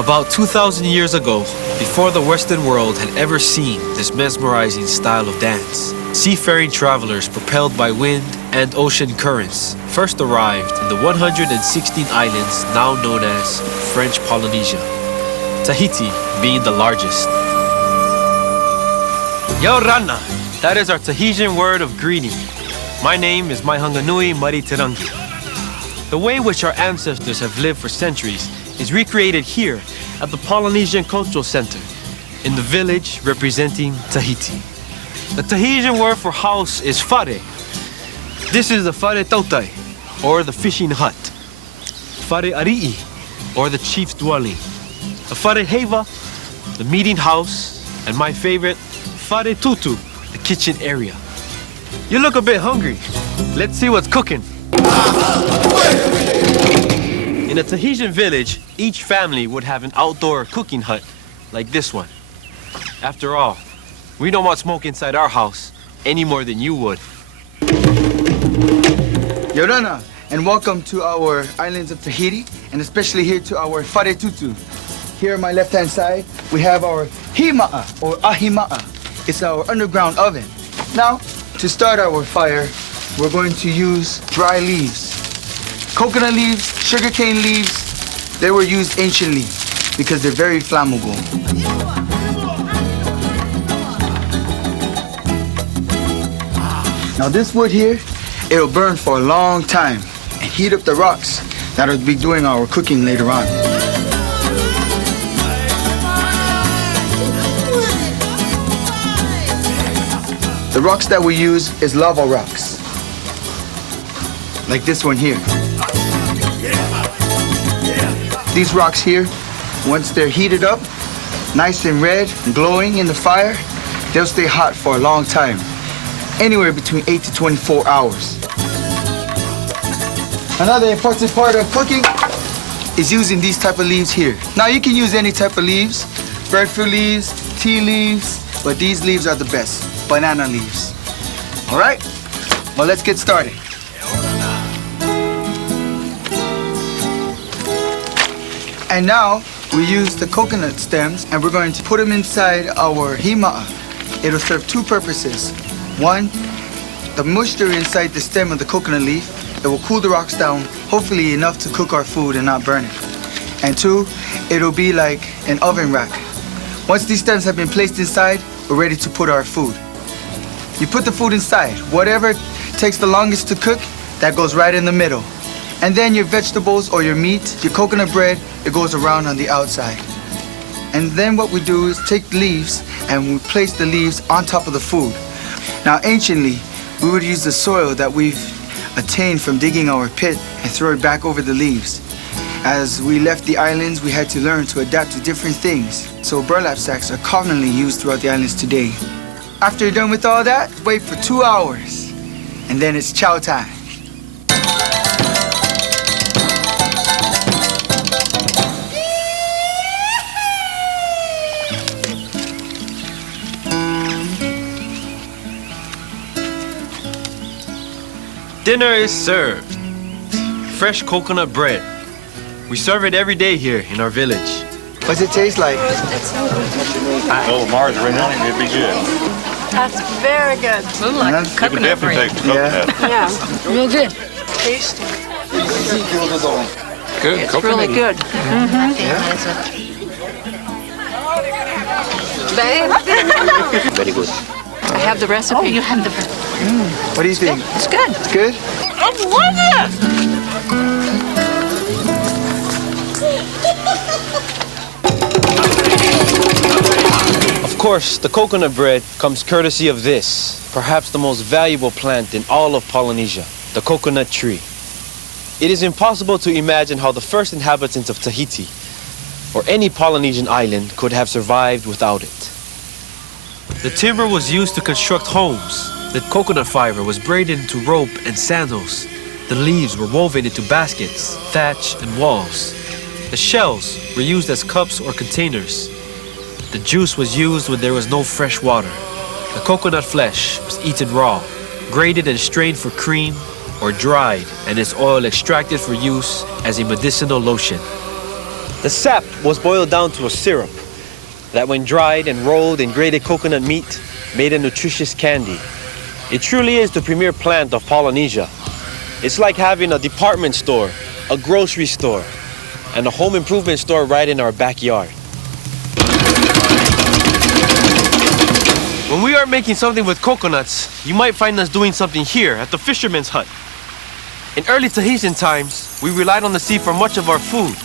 About 2,000 years ago, before the Western world had ever seen this mesmerizing style of dance, seafaring travelers propelled by wind and ocean currents first arrived in the 116 islands now known as French Polynesia, Tahiti being the largest. Yo Rana, that is our Tahitian word of greeting. My name is Maihanganui Maritirangi. The way in which our ancestors have lived for centuries is recreated here at the Polynesian Cultural Center in the village representing Tahiti. The Tahitian word for house is whare. This is the whare tautai, or the fishing hut. Whare ari'i, or the chief's dwelling. The whare heiva, the meeting house, and my favorite, whare tutu, the kitchen area. You look a bit hungry. Let's see what's cooking. In a Tahitian village, each family would have an outdoor cooking hut like this one. After all, we don't want smoke inside our house any more than you would. Yorana, and welcome to our islands of Tahiti, and especially here to our whare tutu. Here on my left-hand side, we have our hima'a, or ahima'a. It's our underground oven. Now, to start our fire, we're going to use dry leaves. Coconut leaves, sugarcane leaves, they were used anciently because they're very flammable. Now this wood here, it'll burn for a long time and heat up the rocks that'll be doing our cooking later on. The rocks that we use is lava rocks, like this one here. These rocks here, once they're heated up, nice and red, glowing in the fire, they'll stay hot for a long time, anywhere between 8 to 24 hours. Another important part of cooking is using these type of leaves here. Now you can use any type of leaves, breadfruit leaves, tea leaves, but these leaves are the best, banana leaves. All right, well, let's get started. And now we use the coconut stems and we're going to put them inside our hima'a. It'll serve two purposes. One, the moisture inside the stem of the coconut leaf, it will cool the rocks down, hopefully enough to cook our food and not burn it. And two, it'll be like an oven rack. Once these stems have been placed inside, we're ready to put our food. You put the food inside. Whatever takes the longest to cook, that goes right in the middle. And then your vegetables or your meat, your coconut bread, it goes around on the outside. And then what we do is take leaves and we place the leaves on top of the food. Now anciently, we would use the soil that we've attained from digging our pit and throw it back over the leaves. As we left the islands, we had to learn to adapt to different things. So burlap sacks are commonly used throughout the islands today. After you're done with all that, wait for 2 hours. And then it's chow time. Dinner is served. Fresh coconut bread. We serve it every day here in our village. What's it taste like? Oh, margarine on it, it'd be good. That's very good. You can definitely take the coconut. Yeah, real good. Tasty. Good, It's coconut. really good. Very good. I have the recipe. Oh, you have the. What do you think? It's good. It's good? I love it. Of course, the coconut bread comes courtesy of this, perhaps the most valuable plant in all of Polynesia, the coconut tree. It is impossible to imagine how the first inhabitants of Tahiti or any Polynesian island could have survived without it. The timber was used to construct homes. The coconut fiber was braided into rope and sandals. The leaves were woven into baskets, thatch, and walls. The shells were used as cups or containers. The juice was used when there was no fresh water. The coconut flesh was eaten raw, grated and strained for cream, or dried and its oil extracted for use as a medicinal lotion. The sap was boiled down to a syrup that, when dried and rolled in grated coconut meat, made a nutritious candy. It truly is the premier plant of Polynesia. It's like having a department store, a grocery store, and a home improvement store right in our backyard. When we are making something with coconuts, you might find us doing something here at the fisherman's hut. In early Tahitian times, we relied on the sea for much of our food,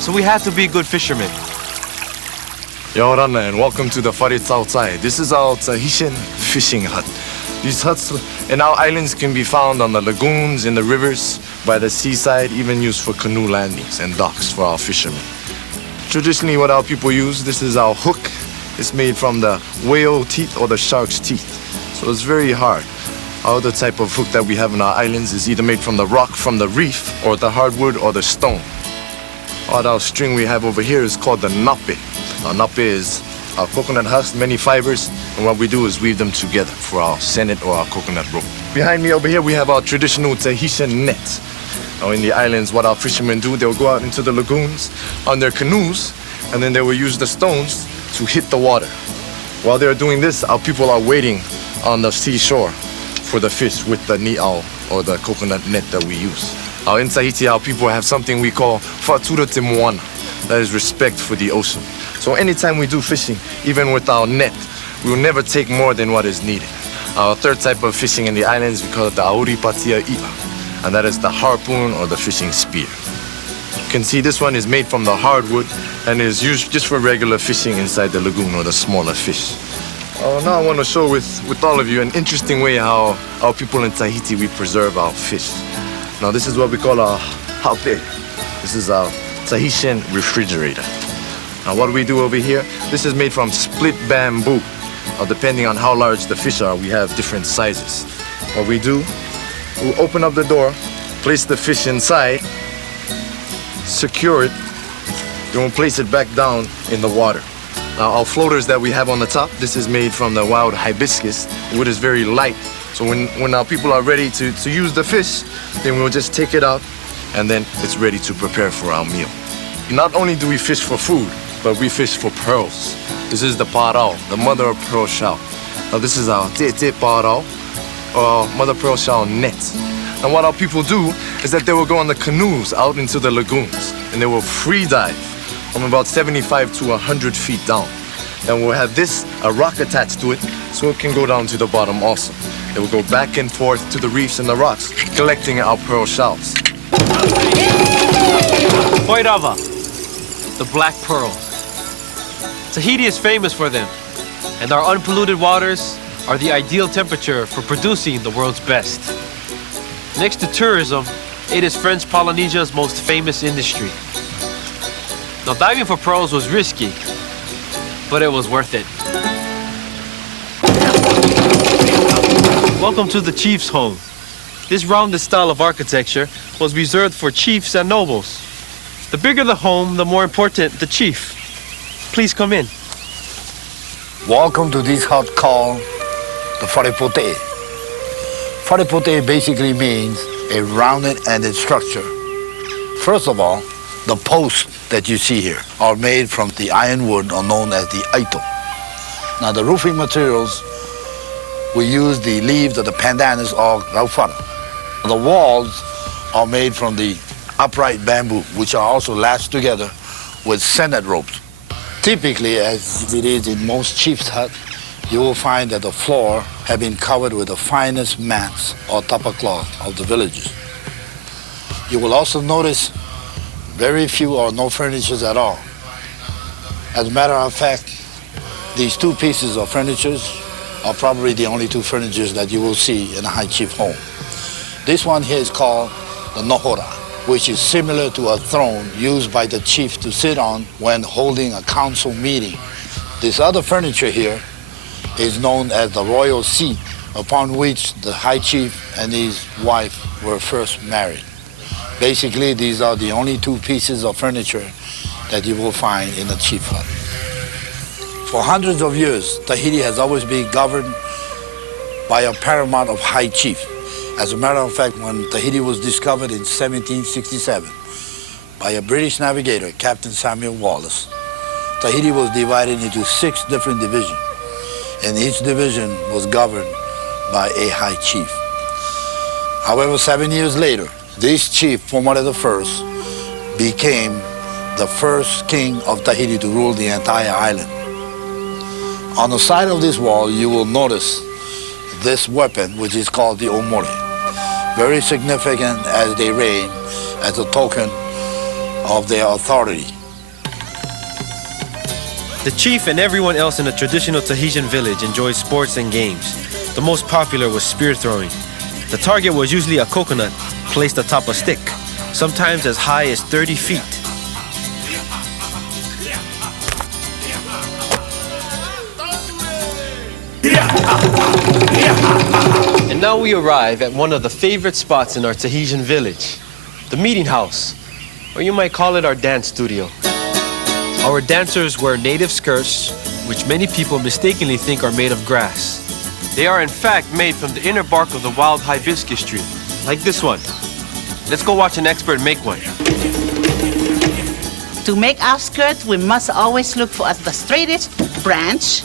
so we had to be good fishermen. Yo, Rana, and welcome to the Faritz outside. This is our Tahitian fishing hut. These huts in our islands can be found on the lagoons, in the rivers, by the seaside, even used for canoe landings and docks for our fishermen. Traditionally, what our people use, this is our hook. It's made from the whale teeth or the shark's teeth, so it's very hard. Our other type of hook that we have in our islands is either made from the rock, from the reef, or the hardwood, or the stone. Our string we have over here is called the nape. Our nape is our coconut husk, many fibers, and what we do is weave them together for our senet or our coconut rope. Behind me over here, we have our traditional Tahitian net. Now in the islands, what our fishermen do, they'll go out into the lagoons on their canoes, and then they will use the stones to hit the water. While they're doing this, our people are waiting on the seashore for the fish with the ni'au, or the coconut net that we use. In Tahiti, our people have something we call fatura te moana, that is respect for the ocean. So anytime we do fishing, even with our net, we will never take more than what is needed. Our third type of fishing in the islands, we call it the auri patia i'a, and that is the harpoon or the fishing spear. You can see this one is made from the hardwood and is used just for regular fishing inside the lagoon or the smaller fish. Now I want to show with all of you an interesting way how our people in Tahiti, we preserve our fish. Now this is what we call a hape. This is our Tahitian refrigerator. Now what we do over here, this is made from split bamboo. Depending on how large the fish are, we have different sizes. What we do, we'll open up the door, place the fish inside, secure it, then we'll place it back down in the water. Now our floaters that we have on the top, this is made from the wild hibiscus. The wood is very light, so when our people are ready to use the fish, then we'll just take it out, and then it's ready to prepare for our meal. Not only do we fish for food, but we fish for pearls. This is the parao, the mother of pearl shell. Now this is our te parao, or mother of pearl shell net. And what our people do is that they will go on the canoes out into the lagoons, and they will free dive from about 75 to 100 feet down. And we'll have a rock attached to it, so it can go down to the bottom also. They will go back and forth to the reefs and the rocks, collecting our pearl shells. Koirava, the black pearls. Tahiti is famous for them, and our unpolluted waters are the ideal temperature for producing the world's best. Next to tourism, it is French Polynesia's most famous industry. Now, diving for pearls was risky, but it was worth it. Welcome to the chief's home. This rounded style of architecture was reserved for chiefs and nobles. The bigger the home, the more important the chief. Please come in. Welcome to this hut called the wharepote. Wharepote basically means a rounded-ended structure. First of all, the posts that you see here are made from the ironwood, or known as the aito. Now the roofing materials, we use the leaves of the pandanus or raufara. The walls are made from the upright bamboo, which are also lashed together with senet ropes. Typically, as it is in most chief's huts, you will find that the floor have been covered with the finest mats or tapa cloth of the villages. You will also notice very few or no furnitures at all. As a matter of fact, these two pieces of furniture are probably the only two furnitures that you will see in a high chief home. This one here is called the nohora, which is similar to a throne used by the chief to sit on when holding a council meeting. This other furniture here is known as the royal seat, upon which the high chief and his wife were first married. Basically, these are the only two pieces of furniture that you will find in a chief hut. For hundreds of years, Tahiti has always been governed by a paramount of high chief. As a matter of fact, when Tahiti was discovered in 1767, by a British navigator, Captain Samuel Wallis, Tahiti was divided into 6 different divisions, and each division was governed by a high chief. However, 7 years later, this chief, Pomare I, became the first king of Tahiti to rule the entire island. On the side of this wall, you will notice this weapon, which is called the omore, very significant as they reign as a token of their authority. The chief and everyone else in the traditional Tahitian village enjoyed sports and games. The most popular was spear throwing. The target was usually a coconut placed atop a stick, sometimes as high as 30 feet. And now we arrive at one of the favorite spots in our Tahitian village, the meeting house, or you might call it our dance studio. Our dancers wear native skirts, which many people mistakenly think are made of grass. They are in fact made from the inner bark of the wild hibiscus tree, like this one. Let's go watch an expert make one. To make our skirt, we must always look for the straightest branch.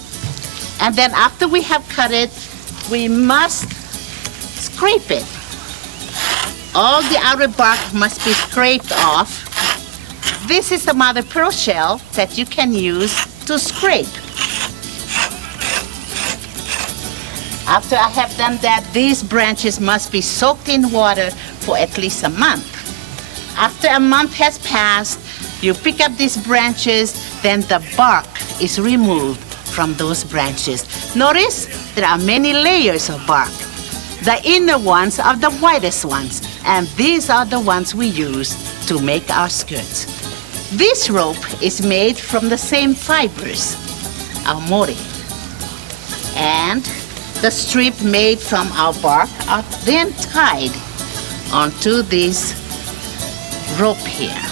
And then after we have cut it, we must scrape it. All the outer bark must be scraped off. This is the mother pearl shell that you can use to scrape. After I have done that, these branches must be soaked in water for at least a month. After a month has passed, you pick up these branches, then the bark is removed from those branches. Notice there are many layers of bark. The inner ones are the whitest ones, and these are the ones we use to make our skirts. This rope is made from the same fibers, our mori. And the strip made from our bark are then tied onto this rope here.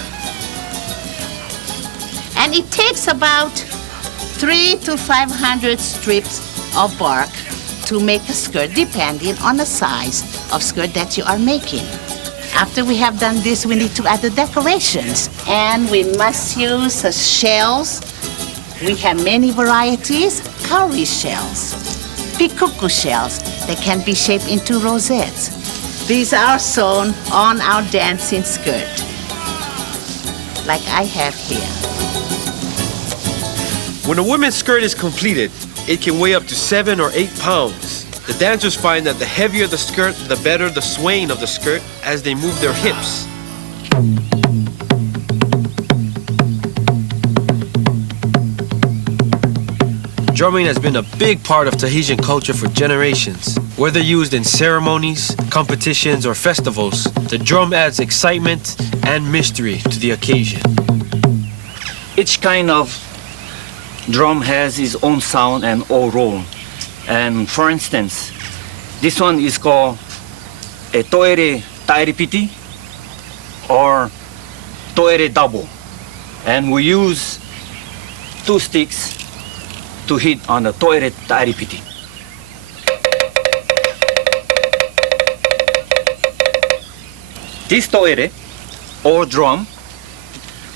And it takes about 300 to 500 strips of bark to make a skirt, depending on the size of skirt that you are making. After we have done this, we need to add the decorations. And we must use the shells. We have many varieties. Cowrie shells, pikuku shells that can be shaped into rosettes. These are sewn on our dancing skirt, like I have here. When a woman's skirt is completed, it can weigh up to 7 or 8 pounds. The dancers find that the heavier the skirt, the better the swaying of the skirt as they move their hips. Drumming has been a big part of Tahitian culture for generations. Whether used in ceremonies, competitions, or festivals, the drum adds excitement and mystery to the occasion. Each kind of drum has its own sound and own role. And for instance, this one is called atoire tairipiti ortoire double. And we use 2 sticks to hit on thetoire tairipiti. Thistoire or drum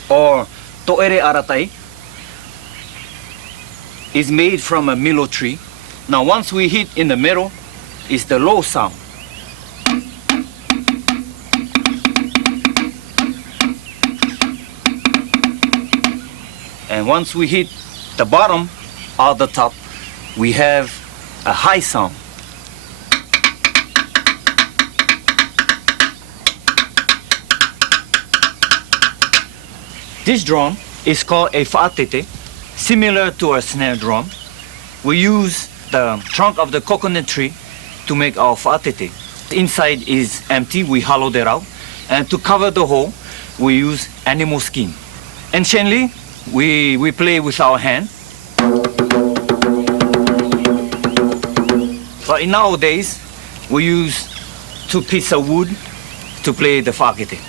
ortoire aratai is made from a milo tree. Now once we hit in the middle, it's the low sound. And once we hit the bottom or the top, we have a high sound. This drum is called a fa'atete, similar to a snare drum. We use the trunk of the coconut tree to make our fa'atete. The inside is empty, we hollowed it out. And to cover the hole, we use animal skin. Anciently, we play with our hand. But nowadays, we use 2 pieces of wood to play the fa'atete.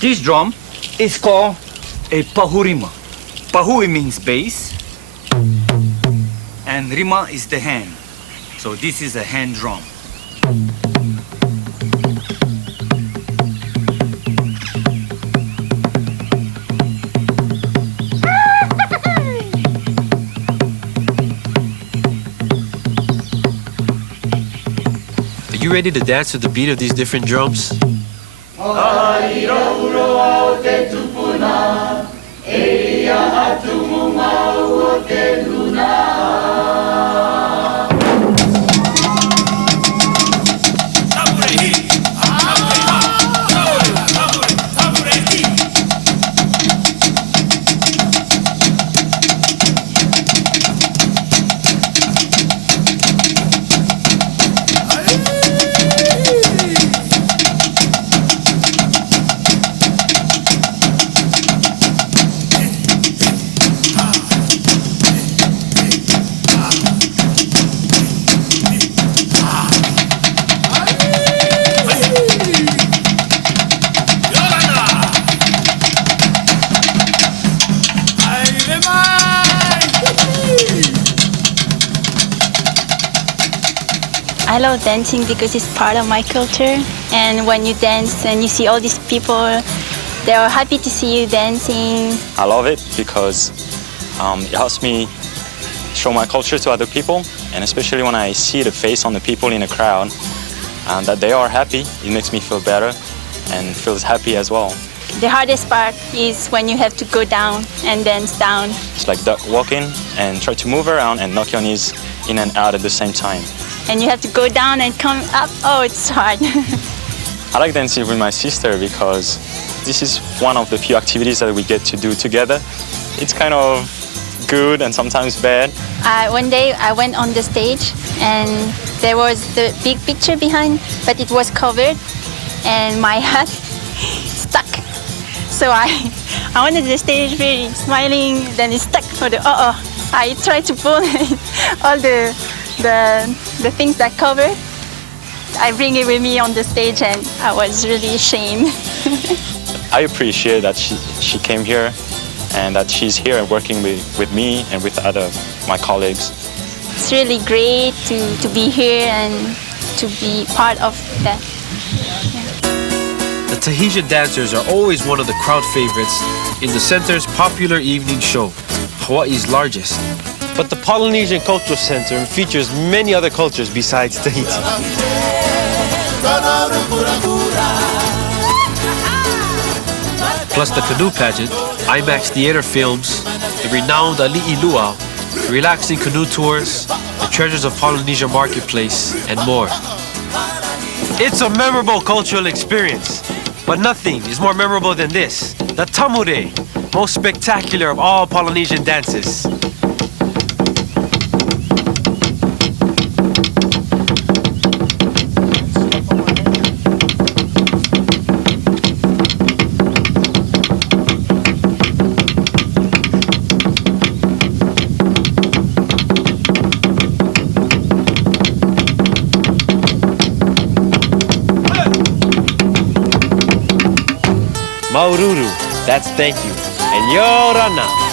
This drum is called a pahurima. Pahui means bass, and rima is the hand. So this is a hand drum. Are you ready to dance to the beat of these different drums? I love dancing because it's part of my culture. And when you dance and you see all these people, they are happy to see you dancing. I love it because it helps me show my culture to other people, and especially when I see the face on the people in the crowd that they are happy, it makes me feel better and feels happy as well. The hardest part is when you have to go down and dance down. It's like duck walking and try to move around and knock your knees in and out at the same time. And you have to go down and come up. Oh, it's hard. I like dancing with my sister because this is one of the few activities that we get to do together. It's kind of good and sometimes bad. One day I went on the stage and there was the big picture behind, but it was covered and my hat stuck. So I went on the stage very smiling, then it stuck for the I tried to pull all the things that cover. I bring it with me on the stage and I was really ashamed. I appreciate that she came here and that she's here working with me and with my colleagues. It's really great to be here and to be part of that. The Tahitian dancers are always one of the crowd favorites in the center's popular evening show, Hawaii's largest. But the Polynesian Cultural Center features many other cultures besides Tahiti. Plus the canoe pageant, IMAX theater films, the renowned Ali'i Luau, relaxing canoe tours, the treasures of Polynesia Marketplace, and more. It's a memorable cultural experience, but nothing is more memorable than this, the tamure, most spectacular of all Polynesian dances. Maururu, that's thank you. And Yorana.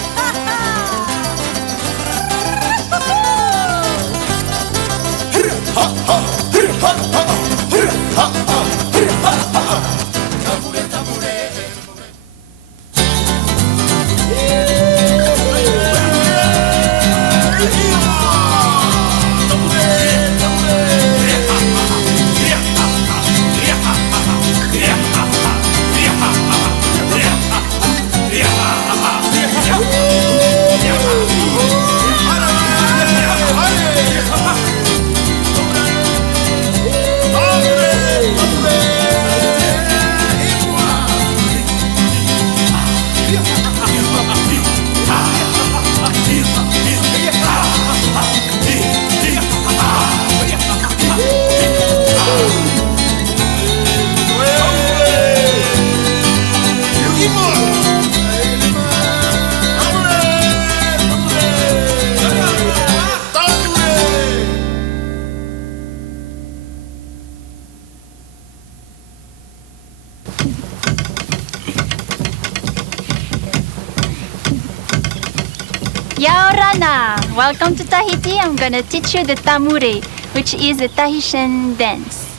Yaorana! Welcome to Tahiti. I'm gonna teach you the tamure, which is the Tahitian dance.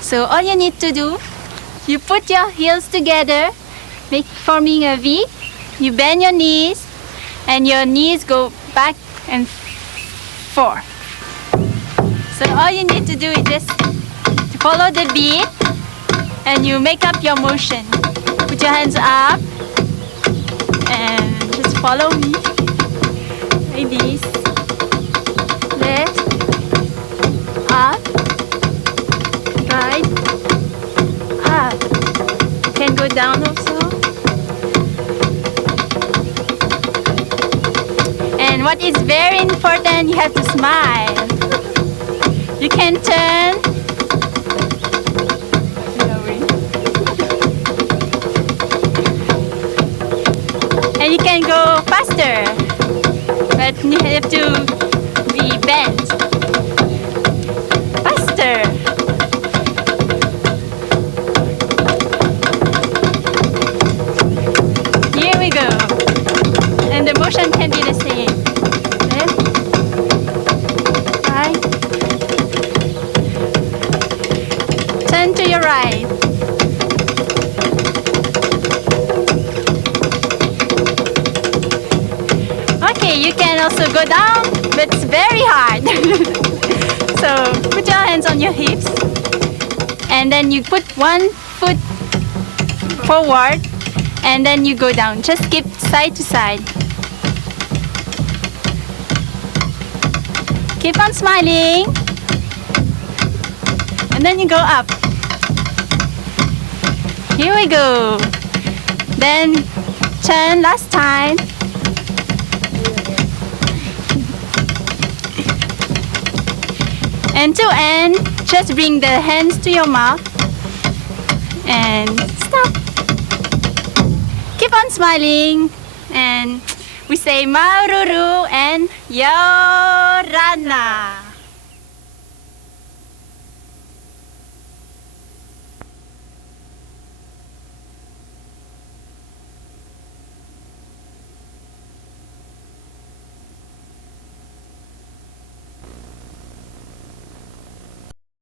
So all you need to do, you put your heels together, forming a V. You bend your knees, and your knees go back and forth. So all you need to do is just follow the beat, and you make up your motion. Put your hands up, and just follow me. Like this. Left, up, right, up. You can go down also. And what is very important, you have to smile. You can turn. And you can go faster. But you have to be bent. Faster. Here we go. And the motion can be the same. Left, right. Turn to your right. Okay, you can also go down, but it's very hard. So put your hands on your hips, and then you put one foot forward, and then you go down. Just keep side to side. Keep on smiling, and then you go up. Here we go. Then turn last time. And to end, just bring the hands to your mouth and stop. Keep on smiling, and we say Maururu and Yaorana.